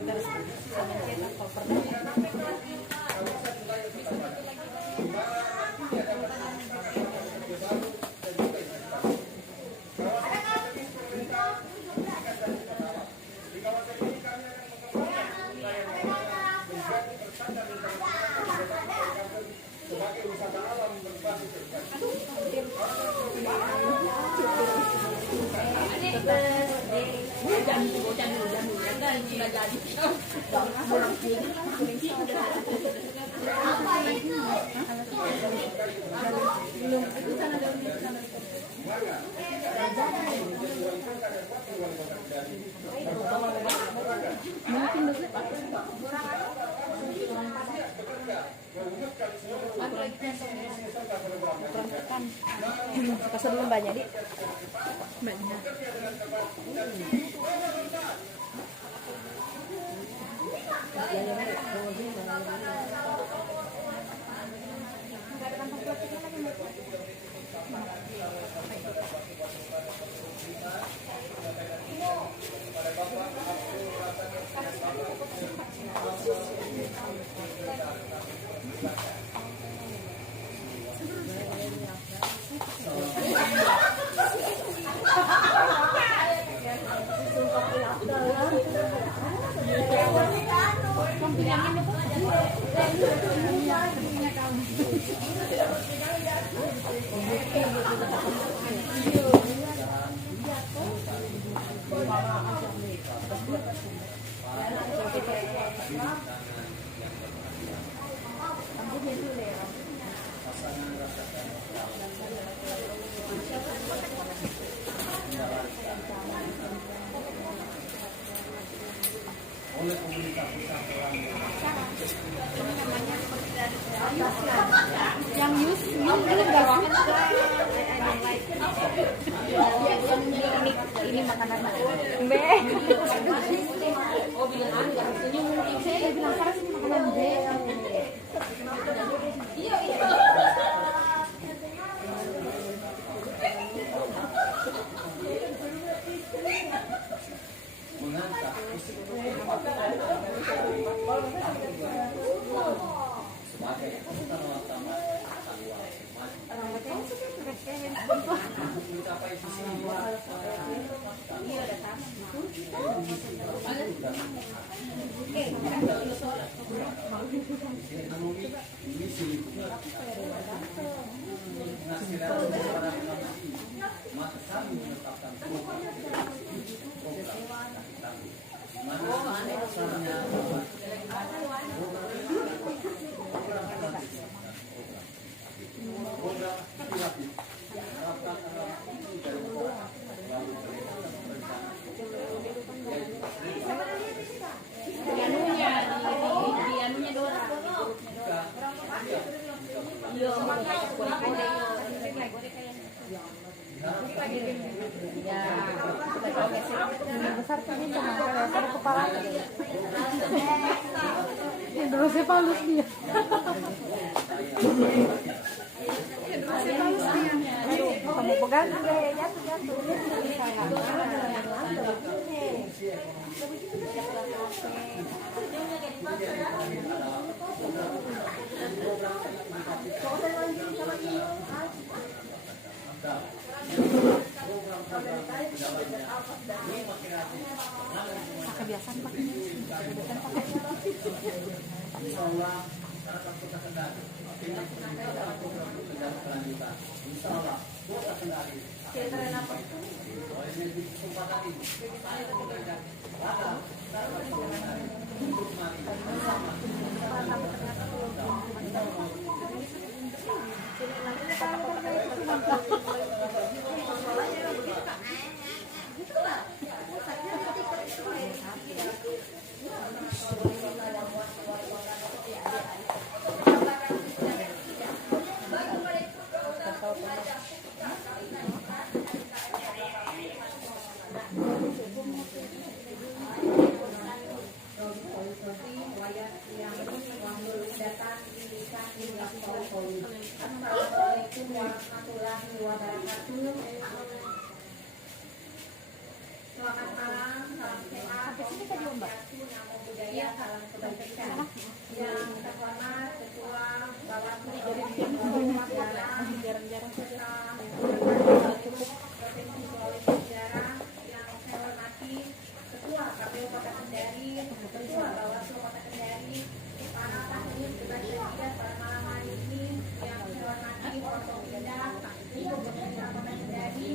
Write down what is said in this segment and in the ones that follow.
Terus bisa mencetak koper. Pasal belum banyak dik. Banyak. Yang Yusmin ini enggak ini makanan B. Oh bilang ini mungkin saya bilang keras ini makanan B. Iya iya. Besar ini cuma lebar kepala. Hidrosnya palus dia. Hidrosnya palus dia. Kamu pegang gayanya jatuh. Kebiasaan Pak. Assalamualaikum warahmatullahi wabarakatuh. Selamat malam, salam sehat. Sampai sini tadi Mbak. salam kebajikan. Yang terhormat Ketua Bawaslu Jarang-jarang saja. Provinsi Sulawesi Tenggara, yang saya hormati Ketua KPU Kota Kendari, Ketua Bawaslu Kota Kendari, para tamu debat kandidat pada malam hari ini, yang saya hormati Forkopimda untuk Pemerintah Kota Kendari,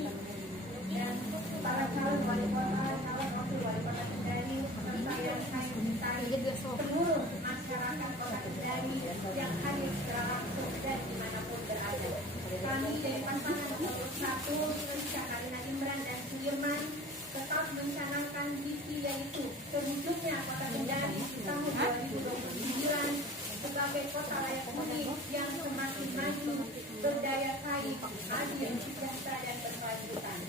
dan para calon wali kota, calon wakil wali kota Kendari, serta yang saya cintai seluruh masyarakat Kota Kendari yang hadir secara langsung dan dimanapun berada. Kami dari pasangan nomor 1, Rizka Karina Imran dan Sudirman, tetap mencanangkan visi yaitu terwujudnya Kota Kendari di tahun 2029 sebagai kota layak huni yang semakin maju, berdaya saing, adil, sejahtera dan berkelanjutan.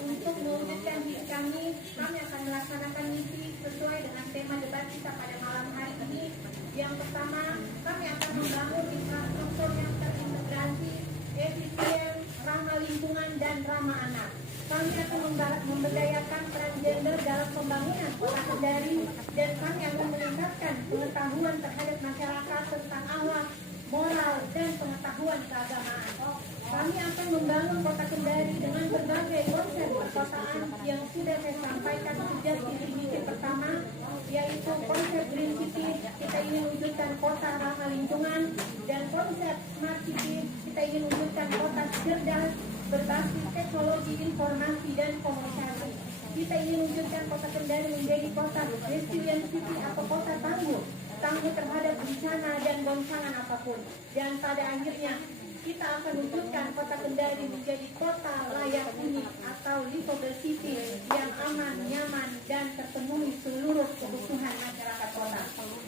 Untuk mewujudkan visi kami akan melaksanakan misi sesuai dengan tema debat kita pada malam hari ini. Yang pertama, kami akan membangun infrastruktur yang terintegrasi, efisien, ramah lingkungan dan ramah anak. Kami akan memberdayakan peran gender dalam pembangunan Kota Kendari, dan kami akan meningkatkan pengetahuan terhadap masyarakat tentang akhlak, moral, dan pengetahuan keagamaan. Kami akan membangun Kota Kendari dengan berbagai konsep perkotaan yang sudah saya sampaikan sejak visi pertama, yaitu konsep Green City, kita ingin wujudkan kota ramah lingkungan, dan konsep Smart City, kita ingin wujudkan kota cerdas berbasis teknologi informasi dan komunikasi. Kita ingin wujudkan Kota Kendari menjadi kota resilient city atau kota tangguh terhadap bencana dan goncangan apapun. Dan pada akhirnya kita akan wujudkan Kota Kendari menjadi kota layak huni atau livable city yang aman, nyaman, dan terpenuhi seluruh kebutuhan masyarakat kota.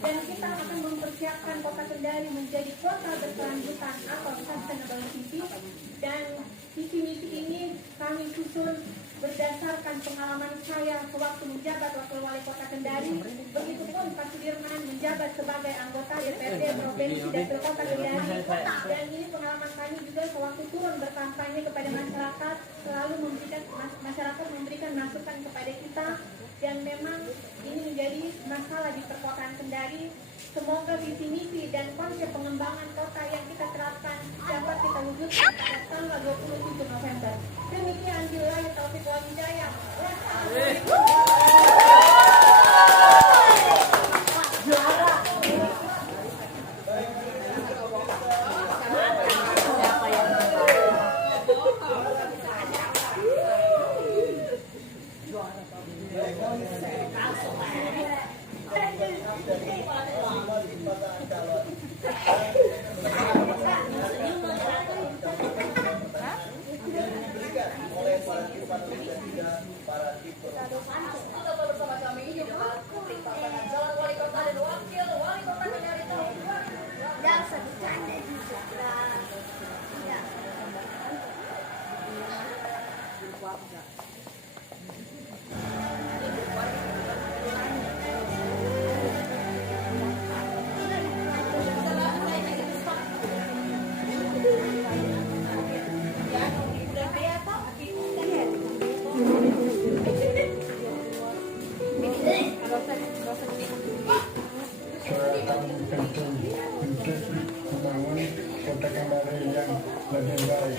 Dan kita akan mempersiapkan Kota Kendari menjadi kota berkelanjutan atau sustainable city. Dan visi-misi ini kami susun berdasarkan pengalaman saya sewaktu menjabat Wakil Wali Kota Kendari, begitupun Pak Sudirman menjabat sebagai anggota DPRD Provinsi Dapil Kota Kendari. Dan ini pengalaman kami juga sewaktu turun berkampanye kepada masyarakat, selalu memberikan masukan kepada kita, dan memang ini menjadi masalah di perkotaan Kendari. Semoga visi misi dan konsep pengembangan kota yang kita terapkan dapat kita wujudkan pada tanggal 27 November. Demikian wilayah Taufik Walhidayah. Kota Kendari yang lebih baik.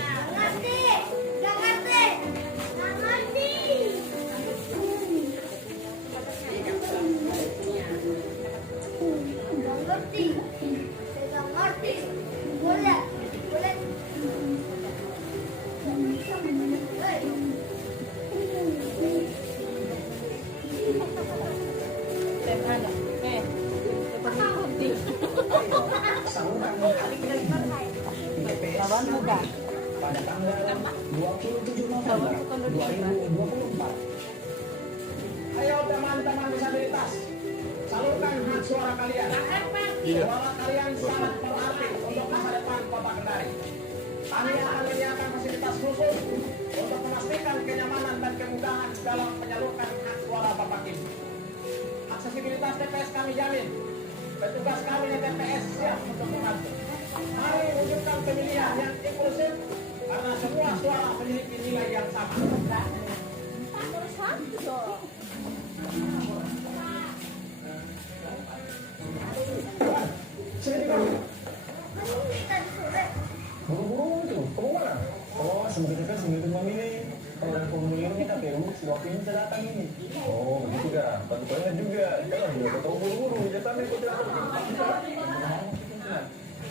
Lawan muda. Pada tanggal 27 November 2024. Ayo teman-teman disabilitas, salurkan hak suara kalian. Suara kalian sangat berarti untuk masa depan Kota Kendari. Kami akan menyediakan fasilitas khusus untuk memastikan kenyamanan dan kemudahan dalam menyalurkan hak suara Bapak Ibu. Aksesibilitas TPS kami jamin. Petugas kami di TPS siap untuk membantu. Mari wujudkan pemilihan yang inklusif karena semua suara memiliki nilai yang sama. semakin dekat semakin memilih. Kalau ada formulirnya KPU, si wakilnya bisa datang ini. Oh, begitu kan? Patukannya juga. Jangan juga ketemu buru-buru. Jangan ikut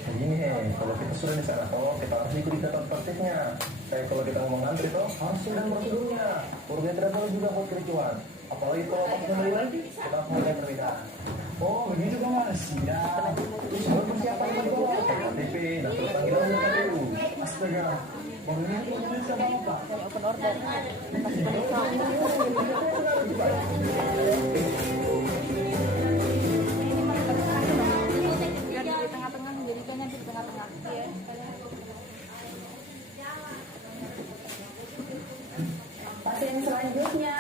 begini kalau kita sudah di sana toh, kita harus ikuti tata tertibnya. Kayak kalau kita mau ngantri toh, harus sudah prosedurnya. Urutnya tidak boleh juga buat kericuan. Apalagi kalau kita mulai lagi, kita harus mulai pernikahan. Oh, begitu kan mas? Ya, terus harus persiapan kedua. KTP, dan terus panggilan ke KPU. Astaga, bangunnya itu Indonesia apa? Open order. Kasih periksa. Di tengah-tengah, menjadikannya di tengah-tengah. Pasien selanjutnya.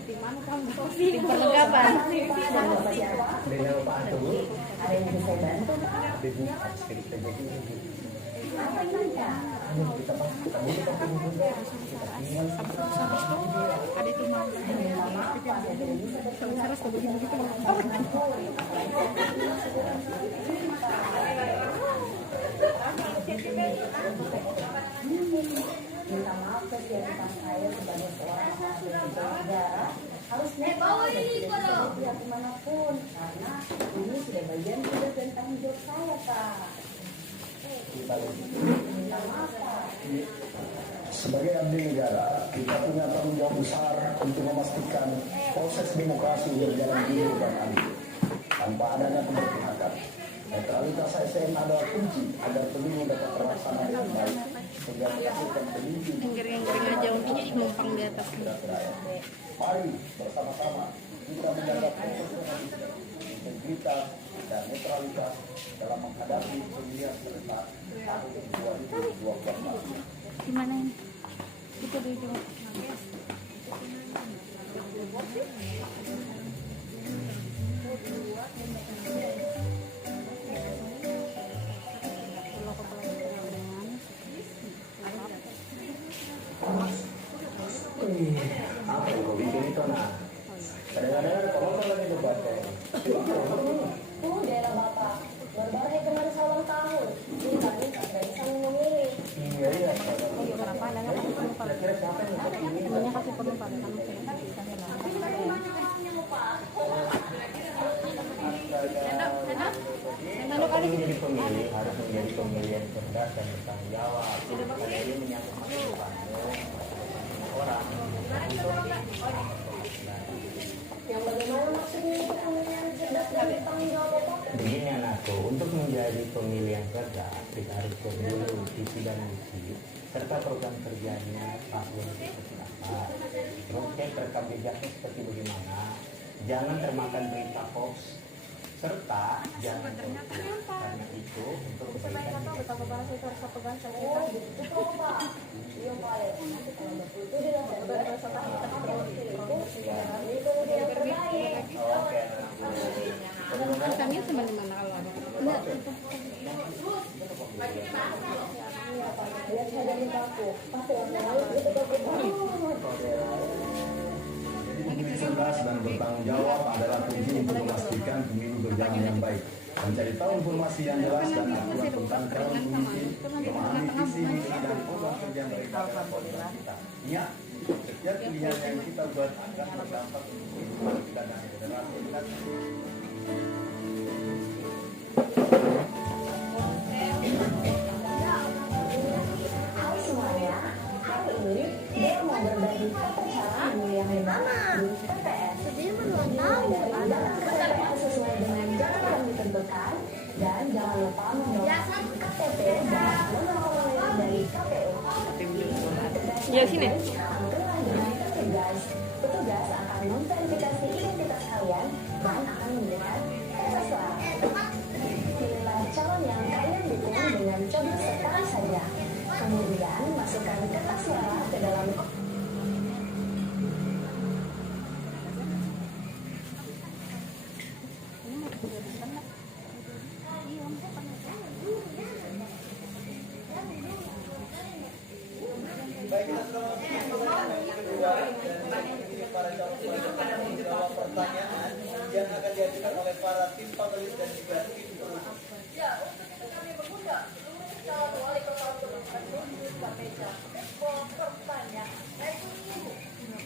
Di mana kamu? Di perlengkapan. Dengan Pak Anto, Ada yang bisa saya bantu? Ibu harus kita jadi ibu. Apa ini ya? Kita boleh pakai ibu. Ada itu mau. Harus begitu. Minta maaf kegiatan saya sebagai seorang mahasiswa negara harus netral dan tidak bisa berpihak kemanapun karena ini sudah bagian tugas dan tanggung jawab saya, Pak. Minta maaf, Pak. Sebagai abdi negara, kita punya tanggung jawab besar untuk memastikan proses demokrasi berjalan jujur dan adil tanpa adanya keberpihakan. Netralitas ASN adalah kunci agar pemilu dapat terlaksana dengan baik sehingga menghasilkan pemimpin Gering-gering aja, untinya numpang di atas. Mari bersama-sama kita menjaga profesionalisme, integritas dan netralitas dalam menghadapi pemilihan serentak tahun 2024. Gimana ini? Itu di ujung. Apa yang kau bikin itu nak? Kadang-kadang kalau lagi debat Daerah Bapak baru-baru yang kemarin ulang tahun. Ini tadi tidak bisa memilih. iya. Kenapa? Kira-kira siapa yang dapat ini? Namanya kasih penumpang. Kalau menjadi pemilih harus menjadi pemilih yang cerdas dan bertanggung jawab. Karena ini menyangkut masa depanmu orang. Yang bagaimana maksudnya itu pemilihan cerdas dan bertanggung jawab, Pak? Begini anakku, untuk menjadi pemilih yang cerdas kita harus cek dulu visi dan misi serta program kerjanya paslon seperti apa. Terus cek rekam jejaknya seperti bagaimana. Jangan termakan berita hoax serta jangan korupsi karena itu untuk kebaikan kita. Betapa bahasa itu harus pegang sama kita. Betul, Pak. Iya, Pak. Nanti kalau itu dia bahasa itu dia terbaik. Oke. Rasanya semana-mana kalau ada. Enggak. Iya, Pak. Lihat saya dari aku. Pasti orang lain itu bagus. Pemilih cerdas dan bertanggung jawab adalah kunci untuk memastikan pemilu berjalan yang baik. Mencari tahu informasi yang jelas dan akurat tentang calon pemimpin, memahami visi misi dan program kerja mereka dan program kita. Ingat, setiap pilihan yang kita buat akan berdampak untuk kehidupan kita dan generasi kita. Halo semuanya, hari ini dia mau berbagi tata cara memilih yang benar di TPS. TPS sesuai dengan jadwal yang ditentukan dan jangan lupa membawa KTP dan nomor formulir dari KPU. Ya sini. Ambillah dengan petugas. Petugas akan memverifikasi identitas kalian dan akan memberikan kertas suara. Pilihlah calon yang kalian dukung dengan coblos sekali saja. Kemudian masukkan kertas suara ke dalam Baik, kita sudah masuk ke segmen kedua dan ini para calon peserta akan menjawab pertanyaan yang akan diajukan oleh para tim panelis dan juga tim Ya, untuk itu kami mengundang seluruh calon wali kota untuk menuju KPK. Pertanyaan, yaitu ini.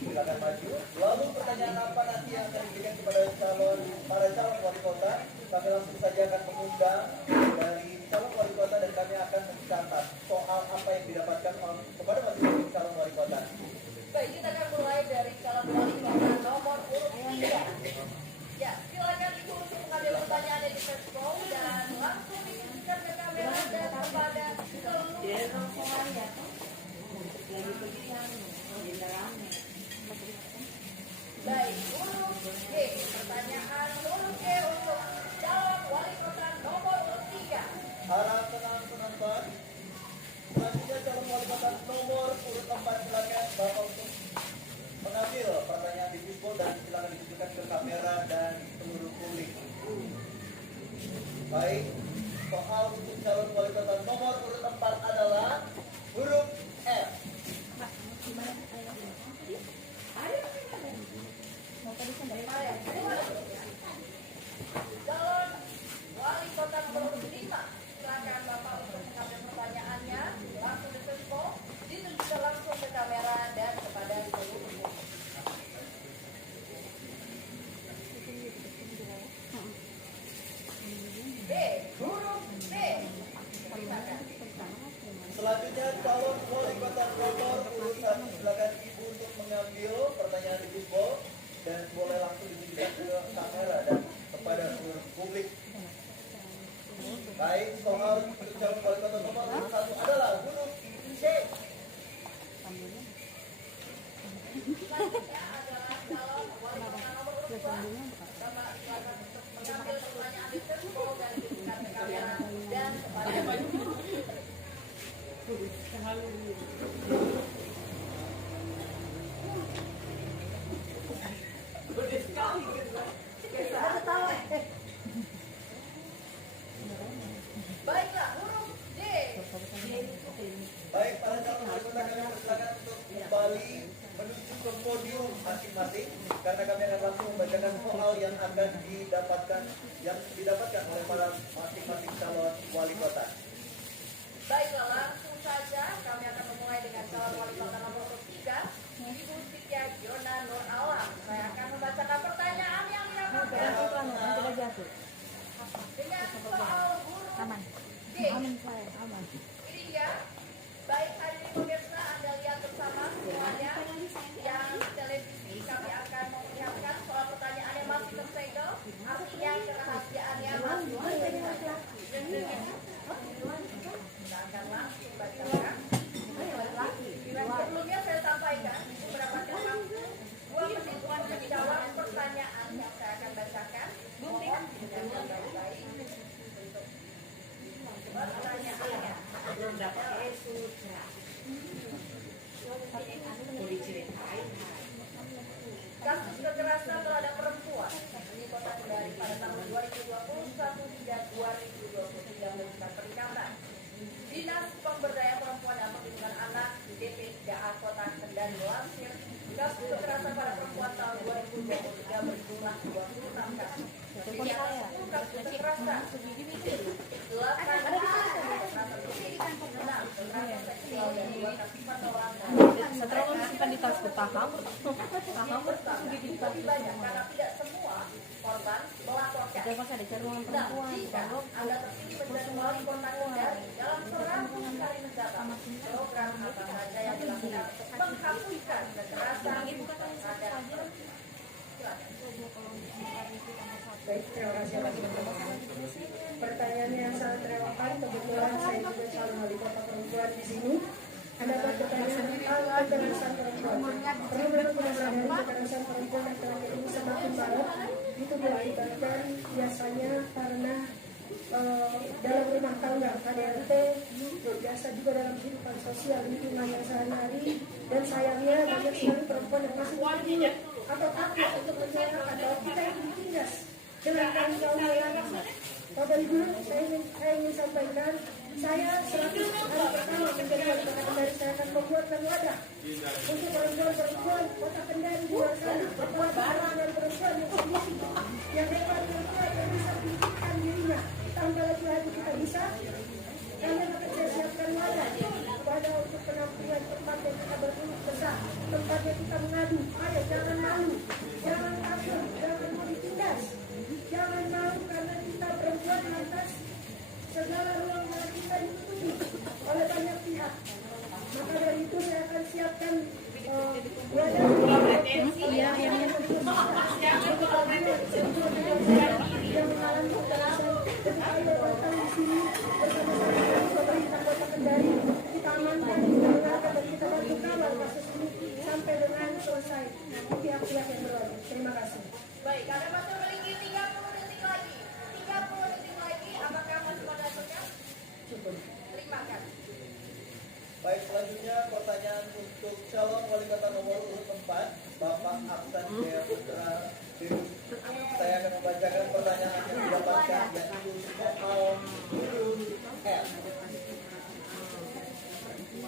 Silakan maju. Lalu pertanyaan apa nanti yang akan diberikan kepada para calon wali kota? Kami langsung saja akan mengundang dari calon wali kota dan kami akan mencatat soal apa yang didapatkan kepada masing-masing calon wali kota. Baik, kita akan mulai dari calon wali kota nomor urut 3. Ya, silakan Ibu untuk mengambil pertanyaannya di Facebook dan langsung dikirimkan ke kamera dan kepada seluruh. Baik, huruf G. Pertanyaan huruf G untuk calon wali kota nomor urut 3. Harap tenang penonton. Selanjutnya calon wali kota nomor urut 4 silakan Bapak untuk mengambil pertanyaan di Facebook dan silakan ditunjukkan ke kamera dan seluruh publik. Baik, soal untuk calon wali kota nomor urut 4 adalah huruf F. Calon wali kota nomor urut 5. Silakan Bapak untuk mengambil pertanyaannya langsung di Facebook, ditunjukkan langsung ke kamera dan kepada seluruh publik. B, huruf B. Silakan. Selanjutnya calon wali kota nomor urut 1 silakan Ibu untuk mengambil pertanyaan di Facebook dan boleh langsung ditunjukkan ke kamera dan kepada seluruh publik. Baik, soal untuk calon wali kota nomor urut 1 adalah huruf C. Selanjutnya adalah calon wali kota nomor urut 2. Bapak silakan untuk mengambil pertanyaan di Facebook dan ditunjukkan ke kamera dan kepada baiklah, huruf D. Baik, para calon wali kota kami persilakan untuk kembali menuju ke podium masing-masing karena kami akan langsung membacakan soal yang akan didapatkan oleh para masing-masing calon wali kota. Baiklah, langsung saja kami akan memulai dengan calon wali kota nomor urut 3, Ibu Siti Jona Nur Alam. Saya akan membacakan pertanyaan yang didapatkan dengan soal huruf D. Ini dia. Baik, hadirin pemirsa, Anda lihat bersama semuanya yang di televisi. Kami akan memperlihatkan soal pertanyaan yang masih tersegel, artinya kerahasiaannya masih tersegel. Kita akan langsung bacakan. Dan sebelumnya saya sampaikan mendapatkan waktu 2 menit untuk menjawab pertanyaan yang saya akan bacakan. Mohon dengan baik-baik untuk pertanyaannya. Kasus kekerasan terhadap perempuan di Kota Kendari pada tahun 2021 hingga 2023 menunjukkan peningkatan. Dinas Pemberdayaan Perempuan dan Perlindungan Anak DP3A Kota Kendari melansir kasus kekerasan pada perempuan tahun 2023 berjumlah 26 kasus. Di atas 10 kasus kekerasan, 8 kekerasan fisik, 6 kekerasan seksual dan 2 kasus penolakan. Setelah simpan di tasku paham. Lebih banyak karena tidak semua korban melaporkan. Nah, jika Anda terpilih menjadi wali kota Kendari dalam 100 hari mendatang, program apa saja yang dilakukan untuk menghapuskan kekerasan terhadap perempuan? Baik, terima kasih atas pertanyaannya yang sangat relevan. Kebetulan saya juga calon wali kota perempuan di sini. Ada pertanyaan tentang kekerasan perempuan. Perlu berpengaruh dari kekerasan perempuan yang terakhir ini semakin banyak. Itu diakibatkan biasanya karena dalam rumah tangga KDRT, biasa juga dalam kehidupan sosial lingkungan yang sehari-hari, dan sayangnya banyak sekali perempuan yang masih takut atau takut untuk menyuarakan bahwa kita yang ditindas dengan kaum lelaki. Bapak Ibu, saya ingin sampaikan, saya selaku hari pertama menjadi wali kota Kendari, saya akan membuatkan wadah untuk perempuan-perempuan kota Kendari di luar sana, perempuan perempuan yang sendiri, yang hebat, perempuan yang bisa menunjukkan dirinya tanpa lagi kita malu. Ayo jangan malu, jangan takut, jangan mau ditindas, jangan malu karena kita perempuan lantas segala ruang kita ditutupi oleh banyak pihak. Maka dari itu saya akan siapkan yang mengalami kekerasan ketika ia datang di sini bersama-sama dengan pemerintah Kota Kendari, kita amankan, kita dengarkan dan kita bantu kawal kasus ini sampai dengan selesai pihak-pihak yang berwajib. Terima kasih. Baik, karena masih memiliki 30 detik lagi. 30 detik lagi, apakah masih pada cocok? Cukup. Terima kasih. Baik, selanjutnya pertanyaan untuk calon wali kota nomor urut 4, Bapak Aksan Jaya Putra. Saya akan membacakan pertanyaan yang didapatkan, yaitu soal huruf F.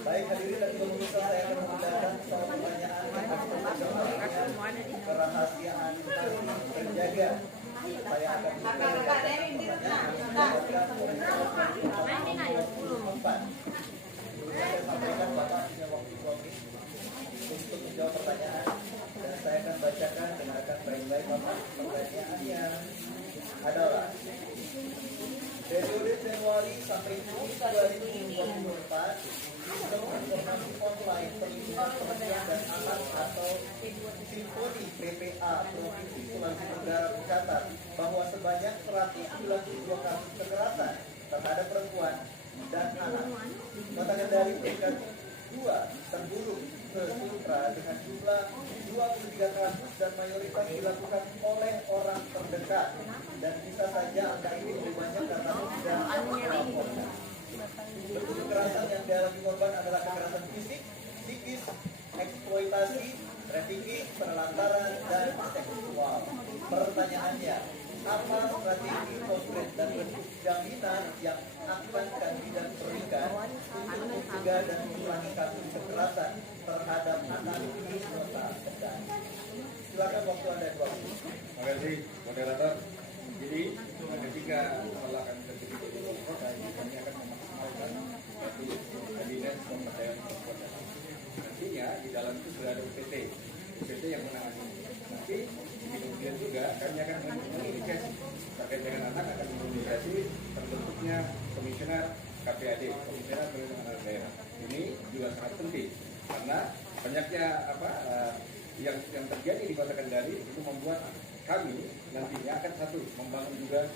Baik, hadirin dan pemirsa, saya akan membacakan soal pertanyaan yang akan kerahasiaan terjaga. Saya akan membacakan pertanyaan yang didapatkan. Saya sampaikan Bapak punya waktu 2 menit untuk menjawab pertanyaan dan saya akan bacakan, dengarkan baik-baik Bapak. Pertanyaannya adalah periode Januari sampai Juni 2024 sistem informasi online perlindungan perempuan dan anak atau Simponi PPA Provinsi Sulawesi Tenggara mencatat bahwa sebanyak 192 kasus kekerasan terhadap perempuan dan anak. Kota Kendari peringkat 2 terburuk ke Sultra dengan jumlah 23 kasus dan mayoritas dilakukan oleh orang terdekat, dan bisa saja angka ini lebih banyak karena tidak melaporkan. Bentuk kekerasan yang dialami korban adalah kekerasan fisik, psikis, eksploitasi, trafficking, penelantaran, dan seksual. Pertanyaannya, apa strategi konkret dan bentuk jaminan yang akan kandidat berikan untuk mencegah dan mengurangi kasus kekerasan terhadap anak di Kota Kendari? Silakan, waktu Anda 2 menit. Terima kasih, moderator. Jadi, ketika setelah kami terjadi di kota ini, kami akan memaksimalkan satu kabinet pemberdayaan perempuan. Nantinya di dalam itu sudah ada UPT yang menangani. Nanti kemudian juga kami akan menginisiasi terkait dengan anak, akan menginisiasi terbentuknya komisioner KPAD, komisioner perlindungan anak daerah. Ini juga sangat penting karena banyaknya yang terjadi di Kota Kendari itu membuat kami nantinya akan satu membangun juga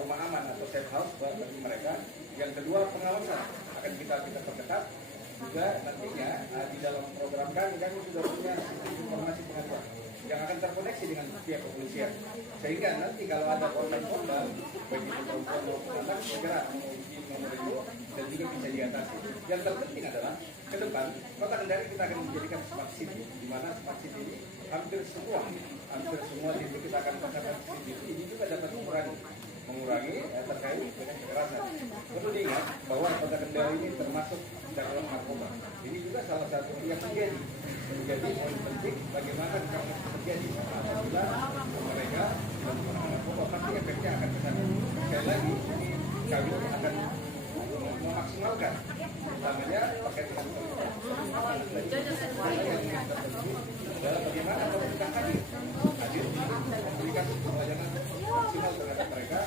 rumah aman atau safe house bagi mereka. Yang kedua, pengawasan akan kita perketat. Juga nantinya di dalam program kami sudah punya sistem informasi pengaduan yang akan terkoneksi dengan pihak kepolisian, sehingga nanti kalau ada korban-korban baik itu perempuan maupun anak segera menghubungi nomor itu dan juga bisa diatasi. Yang terpenting adalah ke depan Kota Kendari kita akan menjadikan smart city, di mana smart city ini hampir semua titik kita akan pasangkan CCTV. Ini juga dapat mengurangi terkait dengan kekerasan. Perlu diingat bahwa Kota Kendari ini termasuk dalam narkoba. Ini juga salah satu yang menjadi poin penting bagaimana kalau terjadi apabila mereka menggunakan narkoba, pasti efeknya akan ke sana. Sekali lagi, ini kami akan memaksimalkan utamanya terkait dengan bagaimana pemerintah hadir memberikan pelayanan maksimal terhadap mereka,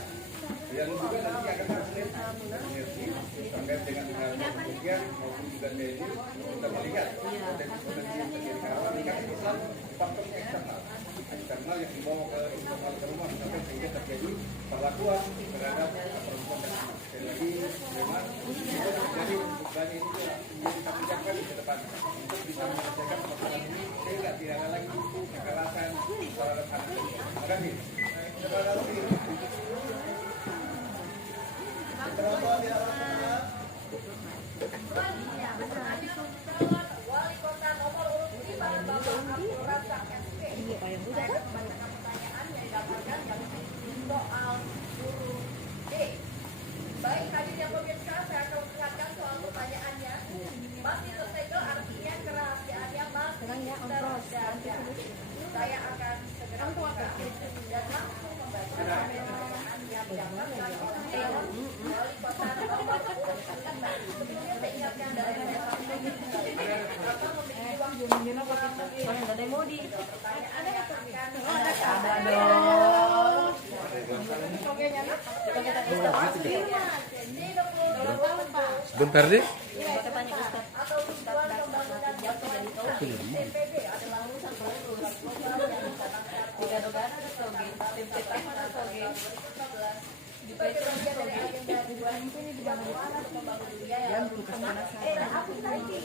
yang juga nanti akan sinergi terkait dengan kepolisian maupun juga TNI. Kita melihat potensi-potensi yang terjadi kerawanan ini kan selalu faktor eksternal yang dibawa ke internal ke rumah sampai sehingga terjadi perlakuan terhadap perempuan dan anak. Sekali lagi, memang itu terjadi banyak ini menjadi tanggung jawab ke depan untuk bisa menyelesaikan persoalan ini sehingga tidak ada lagi kekerasan terhadap anak. Terima kasih. Terima kasih. Berapa di arah sana? Wali Kota nomor urut 5 Bapak Abdul Razak SP. Saya akan membacakan pertanyaan yang didapatkan yang soal huruf D. Baik, hadirin pemirsa, saya akan memperlihatkan soal pertanyaannya. Masih tersegel, artinya kerahasiaannya masih terjaga. Saya akan segera buka dan langsung membaca. Ferdi? atau tujuan pembangunan bangunan TPD adalah urusan lulus sebagai bagian dari agenda 2020 pembangunan biaya aku tadi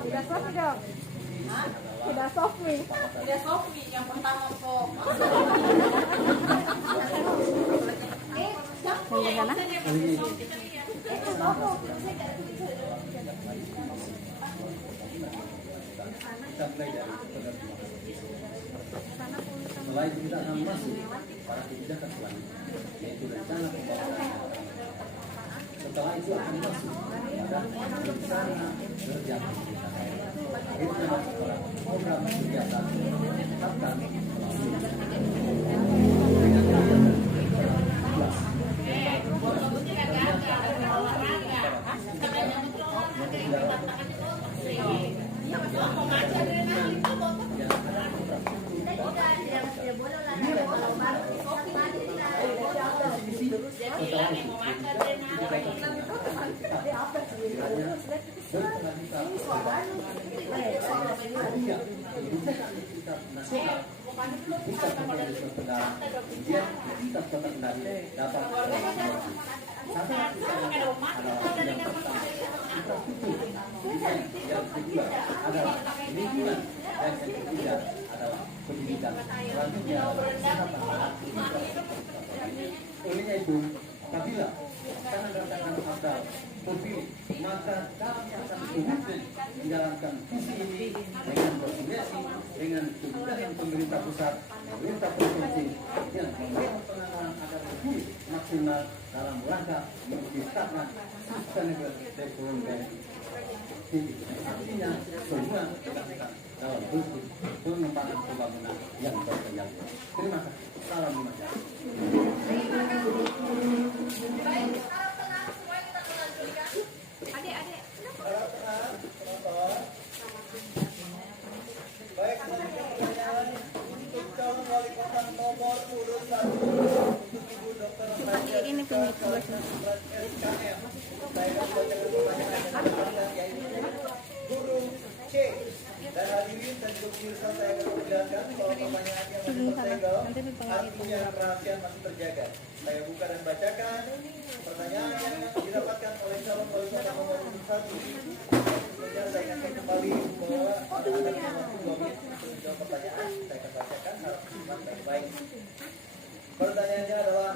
Tidak soft dong. Tidak soft nih. tidak sofi yang pertama kok Mau ke sana? Mulai kita akan masuk pada kebijakan selanjutnya, yaitu rencana pembangunan. Setelah itu akan masuk pada rencana kerja pemerintah daerah. Akhirnya masuk pada program kegiatan ditetapkan olehnya itu, apabila karena rasakan asal terpilih, maka dalam catatan komitmen menjalankan visi ini dengan koordinasi dengan kebijakan pemerintah pusat, pemerintah provinsi yang membangun penanganan agar lebih maksimal dalam rangka menciptakan sustainable development. Artinya semua dilakukan dalam bentuk pengembangan pembangunan yang berkelanjutan. Terima kasih. Salam masyarakat. baik harap tenang semua kita melanjutkan adik-adik Baik, selanjutnya pertanyaan untuk calon wali kota nomor urut 1 untuk Ibu Dr. Ini punya tugas. SKM. Saya akan bacakan pertanyaan yang diberikan, yaitu guru C. Dan hadirin dan juga pemirsa, saya akan menjelaskan bahwa pertanyaan yang masih tersegel artinya kerahasiaan masih terjaga. Saya buka dan bacakan pertanyaan yang didapatkan oleh calon wali kota nomor urut 1. Sebenarnya saya akan kembali bahwa ada waktu 2 menit untuk menjawab pertanyaan. Saya akan bacakan harap simak baik-baik. Pertanyaannya adalah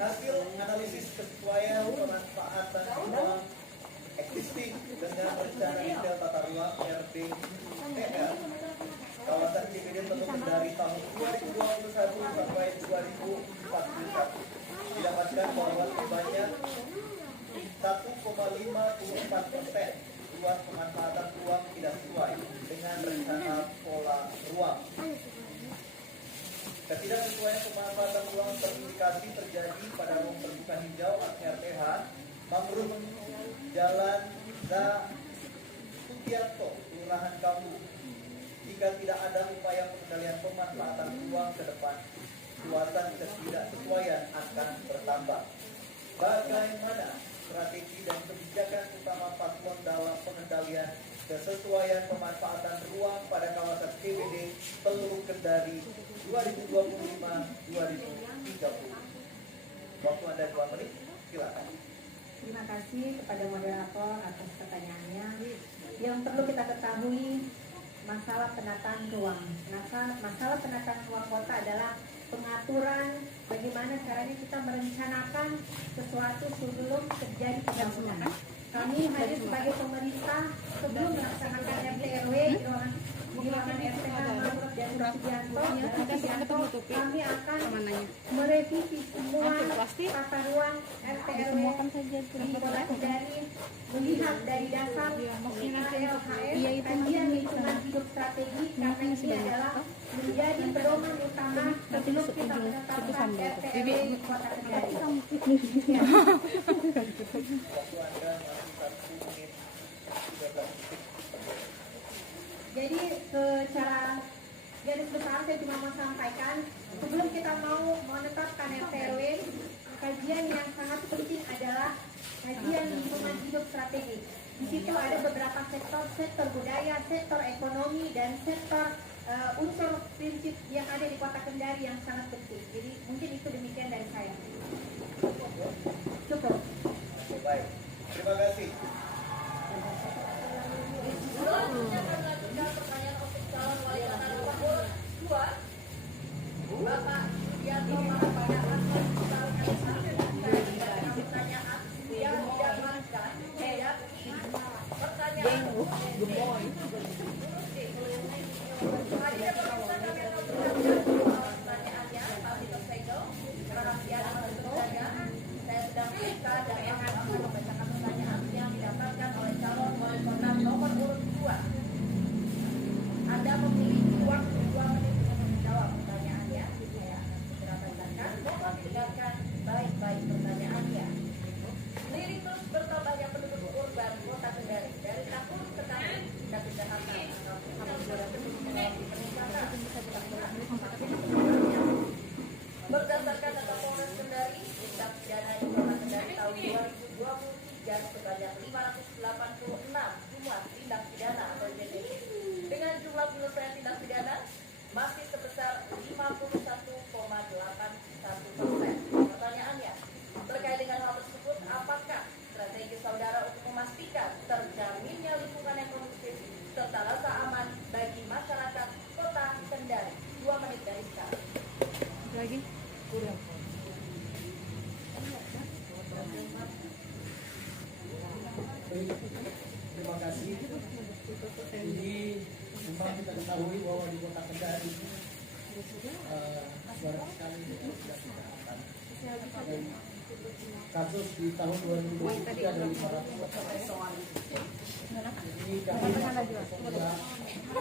hasil analisis kesesuaian pemanfaatan ruang existing dengan rencana detail tata ruang RDTR kawasan CBD terbentuk dari tahun 2021 sampai 2041 didapatkan bahwa sebanyak 1,54% luas pemanfaatan ruang tidak sesuai dengan rencana pola ruang. Ketidaksesuaian pemanfaatan ruang terindikasi terjadi pada ruang terbuka hijau RTH, mangrove, Jalan Sutianto, Kelurahan Kambu. Jika tidak ada upaya pengendalian pemanfaatan ruang ke depan, luasan ketidaksesuaian akan bertambah. Bagaimana strategi dan kebijakan utama paslon dalam pengendalian kesesuaian pemanfaatan ruang pada kawasan CBD Teluk Kendari 2025-2030? Waktu Anda 2 menit, silakan. Terima kasih kepada moderator atas pertanyaannya. Yang perlu kita ketahui, masalah penataan ruang. Masalah penataan ruang kota adalah pengaturan bagaimana caranya kita merencanakan sesuatu sebelum terjadi pembangunan. Kami hanya sebagai pemerintah sebelum melaksanakan RT/RW di ruangan RTH Mangrove dan Sugianto, kami akan merevisi semua tata ruang RT/RW di Kota Kendari, melihat dari dasar LHS kajian lingkungan hidup strategi karena ini adalah menjadi pedoman utama sebelum kita menetapkan RT/RW di Kota Kendari. Ya. Jadi secara garis besar saya cuma mau sampaikan sebelum kita mau menetapkan RT/RW, kajian yang sangat penting adalah kajian lingkungan hidup strategis. Di situ ada beberapa sektor budaya, sektor ekonomi, dan sektor unsur prinsip yang ada di Kota Kendari yang sangat penting. Jadi mungkin itu demikian dari saya. Cukup. Oke, baik. Terima kasih. Bapak Sudianto Marapanyakan saya sedang buka dan akan membacakan pertanyaan yang didapatkan oleh calon wali kota nomor urut 2. Anda memiliki waktu 2 menit untuk menjawab pertanyaannya. Saya akan segera bacakan. Mohon didengarkan baik-baik pertanyaannya. Seiring terus bertambahnya penduduk urban Kota Kendari dari tahun ke tahun, tingkat kejahatan atau peningkatan berdasarkan data Polres Kendari, tindak pidana di Kota Kendari tahun 2023 sebanyak 586 jumlah tindak pidana atau JTP dengan jumlah penyelesaian tindak pidana masih sebesar 51,81%. Pertanyaannya, terkait dengan hal tersebut, apakah strategi saudara untuk memastikan terjaminnya lingkungan yang kondusif serta rasa aman bagi masyarakat Kota Kendari? 2 menit dari sekarang. Lagi? Terima kasih. Jadi memang kita ketahui bahwa di Kota Kendari banyak sekali sudah kita akan. Kasus di tahun 2023 ada 500. Jadi kami sudah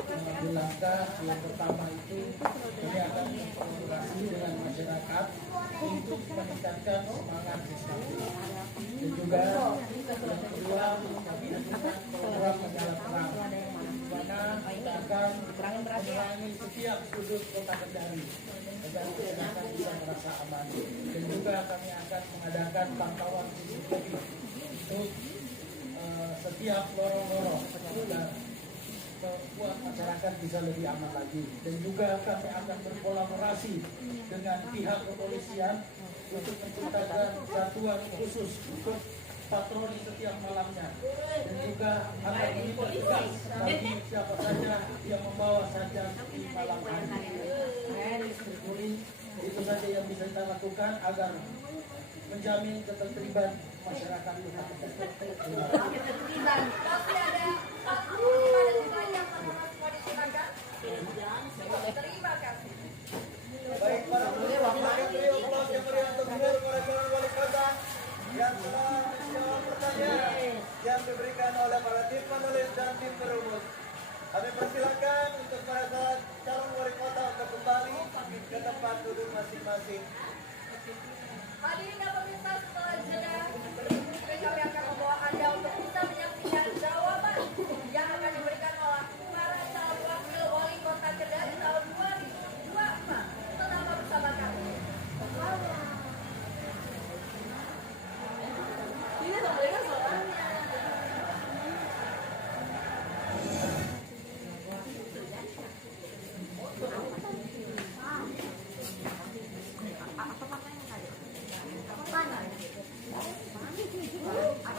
mengambil langkah yang pertama itu kami akan berkolaborasi dengan masyarakat untuk meningkatkan semangat siswati. Dan juga yang kedua kami lakukan program Negara Terang, di mana kita akan menerangi setiap sudut Kota Kendari agar masyarakat bisa merasa aman. Dan juga kami akan mengadakan pantauan CCTV untuk setiap lorong-lorong dan membuat masyarakat bisa lebih aman lagi. Dan juga kami akan berkolaborasi dengan pihak kepolisian untuk menciptakan satuan khusus untuk patroli setiap malamnya, dan juga akan menindak tegas bagi siapa saja yang membawa saja di malam hari. Itu saja yang bisa kita lakukan agar menjamin ketertiban masyarakat kita. Terima kasih. Baik, para yang meriah untuk para calon wali kota yang telah menjawab pertanyaan yang diberikan oleh para tim penulis dan tim perumus. Kami persilakan untuk para calon wali kota untuk kembali ke tempat duduk masing-masing. Hadirin yang pemirsa, setelah jeda kami akan membawa Anda untuk bisa menyaksikan jawaban yang akan diberikan oleh para calon wakil wali kota Kendari tahun 2024. Tetap bersama kami. Apa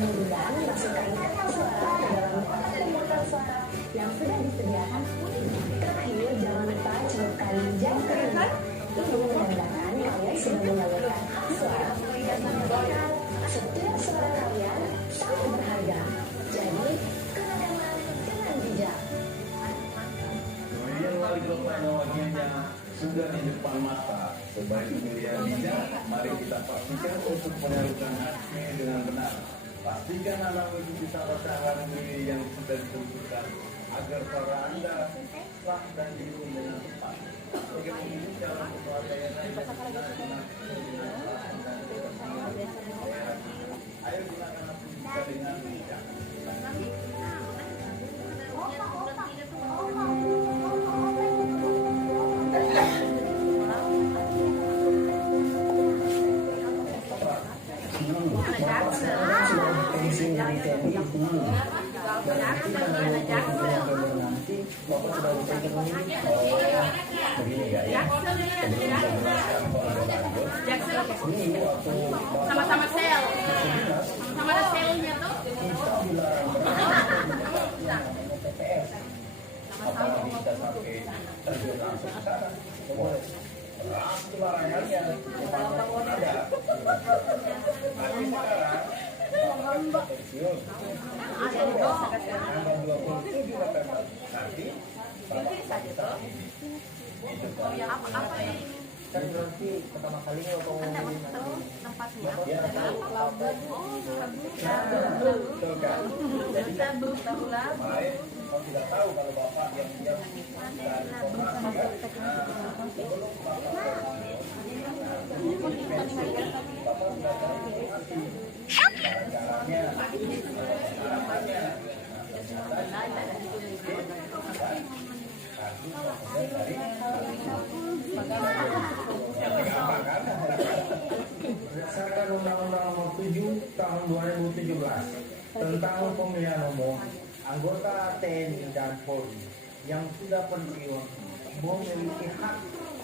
Kemudian masukkan kertas suara ke dalam kotak pemungutan suara yang sudah disediakan. Terakhir, jangan lupa celupkan jam kertas. Ini menandakan kalian sudah menyalurkan hak suara. Setiap suara kalian sangat berharga. Jadi, keragaman dengan bijak. Kemudian wali kota wakilnya sudah di depan mata. Sebagai pemilihan bijak, mari kita pastikan untuk menyalurkan haknya dengan benar. Pastikan anak mengikuti syarat-syarat pemilih yang sudah ditentukan agar suara Anda sah dan dihitung dengan tepat. Sebagai pemilih calon kepala daerah yang ayo gunakan hak kita dengan bijak. Pensiun dari TNI, berarti kalau nanti Bapak sudah bisa ikut memilih. Begini ya, ya. Sebelum kita jelaskan ini waktu Sama-sama sel. Sama ada selnya tuh. kita dilarang TPS. Apalagi kita sampai terjun langsung ke sana, boleh. Itu larangannya, bukan ada. Tapi sekarang pensiun tanggal 27 November nanti Bapak bisa Kan berarti pertama kalinya waktu Tempatnya. ya, betul kan? Jadi baik, kalau tidak tahu kalau Bapak yang siap dan informasi kan, sebelum Bapak Bapak sudah tahu informasi caranya, caranya, berdasarkan Undang-Undang Nomor 7 Tahun 2017 tentang pemilihan umum, anggota TNI dan Polri yang sudah pensiun memiliki hak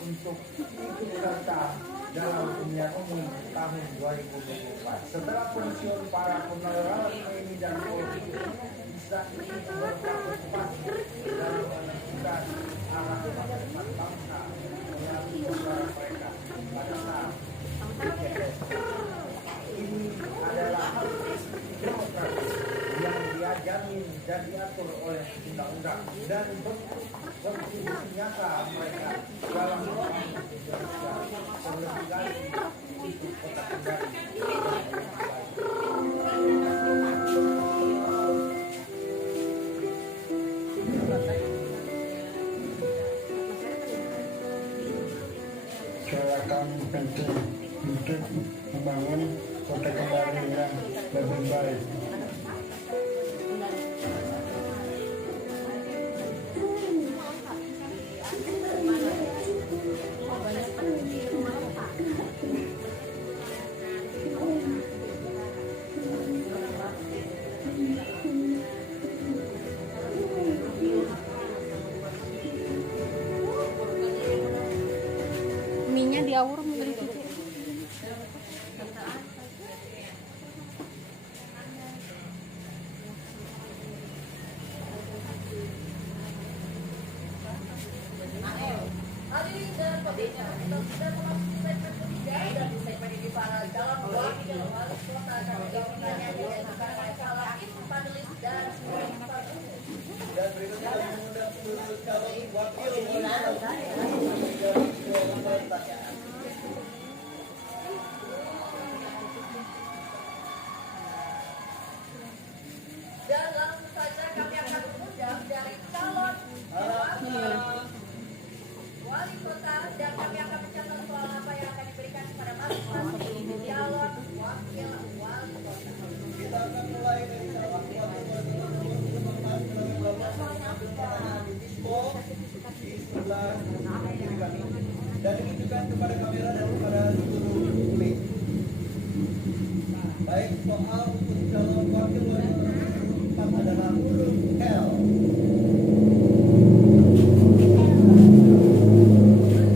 untuk ikut serta dalam pemilihan umum tahun 2024. Setelah pensiun, para penerawat TNI dan Polri bisa ikut berpartisipasi dalam menentukan arah masa depan bangsa melalui suara mereka pada saat TPS. Ini adalah hak demokratis yang dijamin dan diatur oleh undang-undang dan berkontribusi nyata mereka dalam membangun Indonesia terlebih lagi untuk kota Kendari. saya akan pensiun untuk membangun kota Kendari yang lebih baik. Minyak diawur dari situ. Hadirin dan pemirsa, kita sudah memasuki segmen ketiga dan di segmen ini para calon wakil wali kota akan menjawabnya dengan para calon panelis dan Dan berikutnya kami mengundang seluruh calon wakil wali kota dari dua pertanyaan. dan langsung saja kami akan mengundang dari calon wali kota dan kami akan mencatat soal apa yang akan diberikan kepada masing-masing calon wakil wali kota. Kita akan mulai dari calon wakil wali kota nomor 14 pertanyaan di dispo di sebelah kiri kami. Dan ditunjukkan kepada kamera dan kepada seluruh publik. Baik, soal untuk calon wakil wali kota nomor 4 adalah huruf L.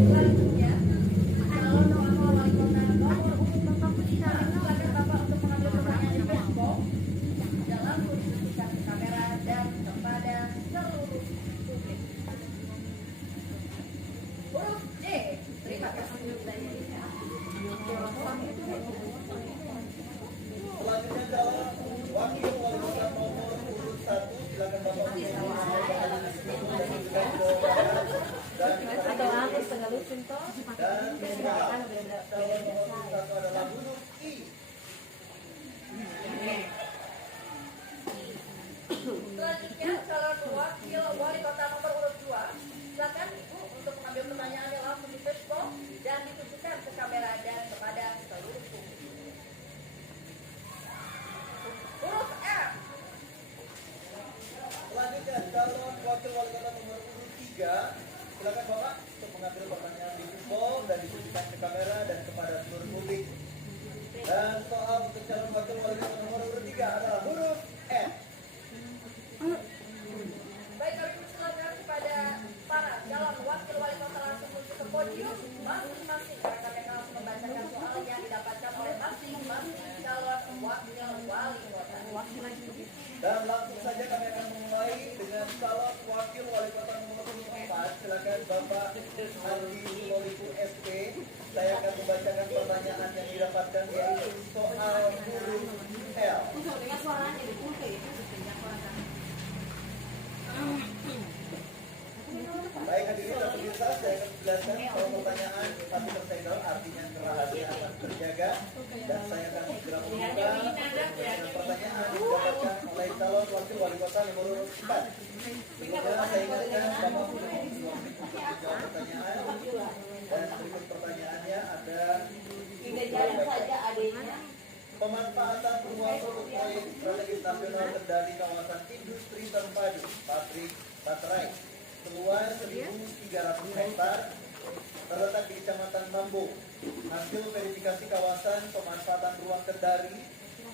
Selanjutnya, calon wakil wali kota nomor 4 silakan Bapak untuk mengambil pertanyaan di dispo. Dan soal untuk calon wakil wali kota nomor urut 3 adalah huruf N. Baik, kami persilakan kepada para calon wakil wali kota langsung menuju ke podium masing-masing karena kami akan langsung membacakan soal yang didapatkan oleh masing-masing calon wakil wali kota. Dan langsung saja kami akan memulai dengan calon wakil wali kota nomor 4. Silakan Bapak Andi Loliku SP. Saya akan membacakan pertanyaan yang didapatkan yaitu soal huruf L. Baik hadirin dan pemirsa, saya akan menjelaskan soal pertanyaan satu tersegel, artinya kerahasiaan akan terjaga, dan saya akan segera membuka dengan pertanyaan yang didapatkan oleh calon wakil wali kota nomor 4. Sebelumnya saya ingatkan Bapak belum menjawab pertanyaan, dan berikut pertanyaannya ada pemanfaatan ruang untuk proyek strategis nasional Kendari kawasan industri terpadu pabrik baterai seluas 1.300 hektar terletak di Kecamatan Tambung. Hasil verifikasi kawasan pemanfaatan ruang Kendari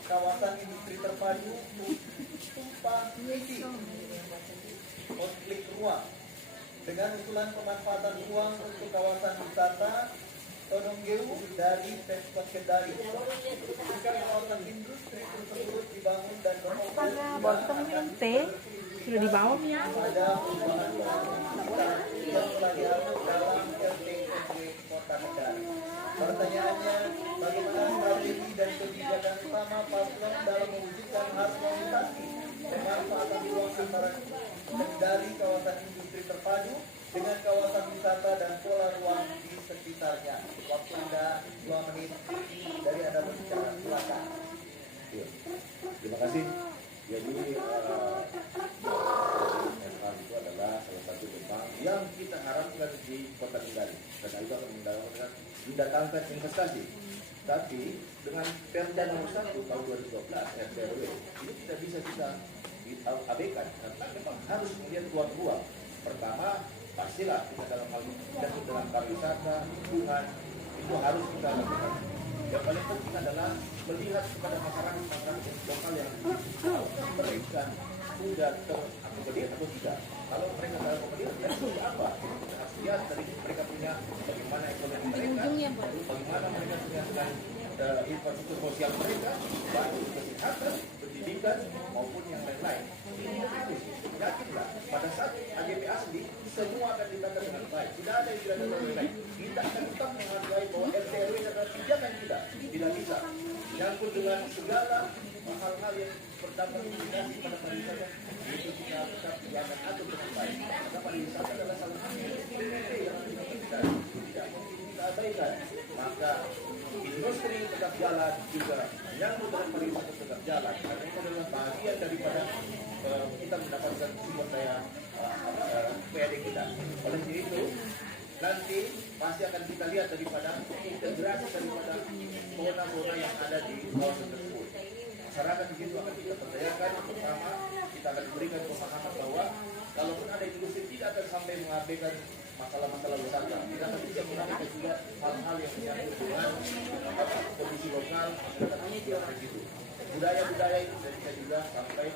kawasan industri terpadu Tumpang Isi Outlik ruang dengan usulan pemanfaatan ruang untuk kawasan wisata Tononggeu dari Pemkot Kendari. Jika kawasan industri tersebut dibangun dan sudah dibawa ya. ada perubahan yang telah diatur dalam LPMD Kota Kendari. Pertanyaannya, bagaimana strategi dan kebijakan utama paslon dalam mewujudkan harmonisasi pemanfaatan ruang antara Kendari kawasan industri terpadu dengan kawasan wisata dan pola ruang di sekitarnya. Waktu Anda 2 menit dari Anda berbicara. Silakan. Terima kasih. Jadi MR itu adalah salah satu tentang yang kita harapkan di Kota Kendari karena itu akan mendatangkan investasi. Tapi dengan Perda nomor 1 tahun 2012 RPRW ini tidak bisa kita abaikan karena memang harus melihat ruang-ruang. Pertama pastilah kita dalam hal dalam pariwisata, lingkungan itu harus kita lakukan. Yang paling penting adalah melihat kepada masyarakat lokal yang mereka sudah terakomodir atau tidak. Kalau mereka terakomodir, itu apa? Kita harus lihat dari mereka punya bagaimana ekonomi mereka, bagaimana mereka punya infrastruktur sosial mereka, baik kesehatan, pendidikan maupun yang lain-lain. Ini harus yakinlah pada saat AGP asli semua akan dilakukan dengan baik. Tidak ada yang tidak ada lain. Kita akan tetap menghargai bahwa RT/RW adalah pijakan kita. Tidak bisa menyangkut dengan segala hal-hal yang berdampak mitigasi pada pariwisata. Itu kita tetap akan atur dengan baik. Karena pariwisata adalah salah satu PPP yang kita tidak mungkin kita abaikan. Maka industri tetap jalan juga menyangkut dengan pariwisata tetap jalan. Karena itu adalah bagian daripada kita mendapatkan sumber daya PAD kita. Oleh itu nanti pasti akan kita lihat daripada integrasi daripada zona-zona yang ada di kawasan tersebut. Masyarakat di situ akan kita berdayakan. Pertama, kita akan berikan pemahaman bahwa kalaupun ada industri tidak akan sampai mengabaikan masalah-masalah wisata. Kita akan bisa mengabaikan juga hal-hal yang menyangkut dengan kondisi lokal masyarakat yang ada di situ. Budaya-budaya itu bisa juga sampai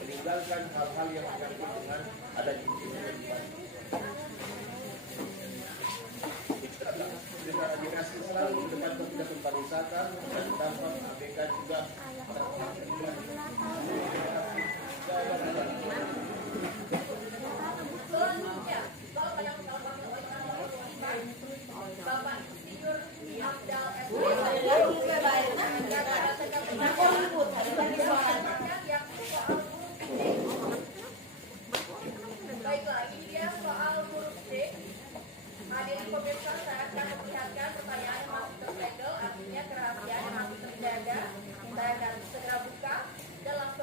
meninggalkan hal-hal yang menyangkut dengan ada di kita dikasih selalu di depan kegiatan pariwisata dan tanpa mengabaikan juga Selanjutnya, kalau pada Bapak Insinyur Abdal Baiklah, ini dia soal huruf C. Hadirin pemirsa, saya akan memperlihatkan pertanyaan yang masih tersegel, artinya kerahasiaan yang masih terjaga. Saya akan segera buka dan langsung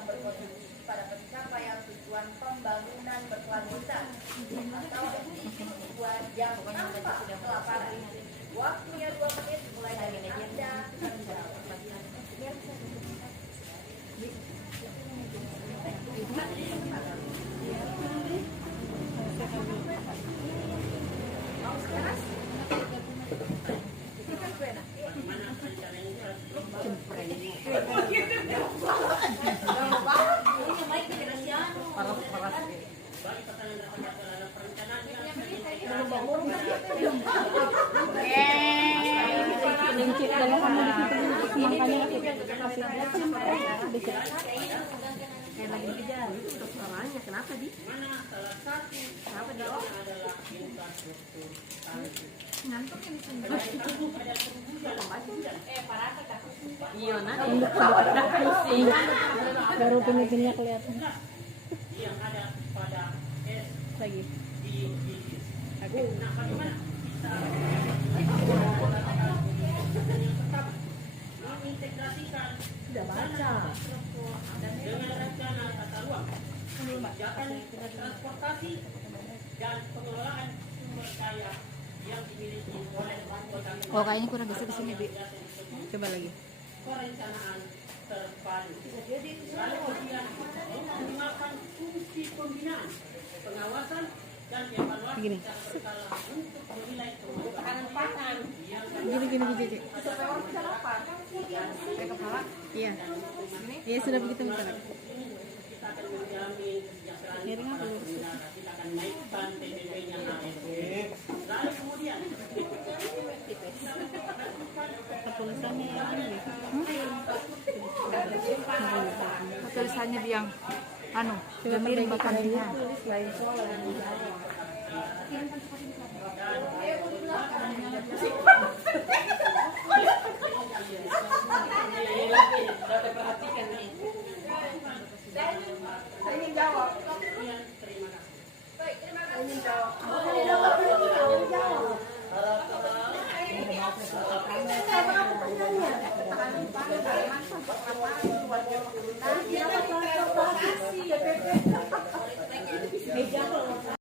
yang berkontribusi pada pencapaian tujuan pembangunan berkelanjutan atau SDG 2 yang tanpa kelaparan. Waktunya 2 menit mulai dari Anda menjawab. Lincip kalau kamu di situ makanya kasih kayak lagi dikejar soalnya kenapa di kenapa di ngantuk ini iya baru pinggirnya kelihatan lagi nah bagaimana mengintegrasikan sudah baca dengan rencana tata ruang, kebijakan transportasi dan pengelolaan sumber daya yang dimiliki oleh kota. Oh kayaknya kurang geser ke sini, Bi. Coba lagi. Perencanaan terpadu. Lalu kemudian mengoptimalkan fungsi pembinaan, pengawasan dan evaluasi Gini. secara berkala untuk menilai kemajuan yang Gini. Iya. Iya sudah begitu misalnya. kita akan menjamin kesejahteraan Miring apa para lu? pengguna. Kita akan naikkan PDB-nya lalu kemudian Tulisannya ini. Tulisannya yang anu, miring bakannya. lagi